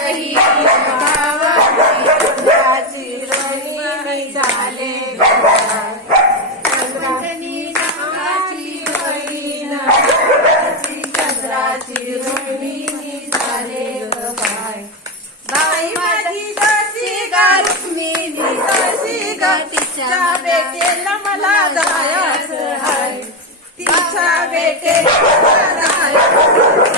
बहीण भावाची चंद्राची रोहिणी झाले गं. चंद्राची नावाची बहीण भावाची चंद्राची रोहिणी झाले गं बाय. बाई माझी कशी ग रुक्मिणी कशी ग तिच्या बेटेला मला जायचं हाय. तिच्या बेटेला मला जायचं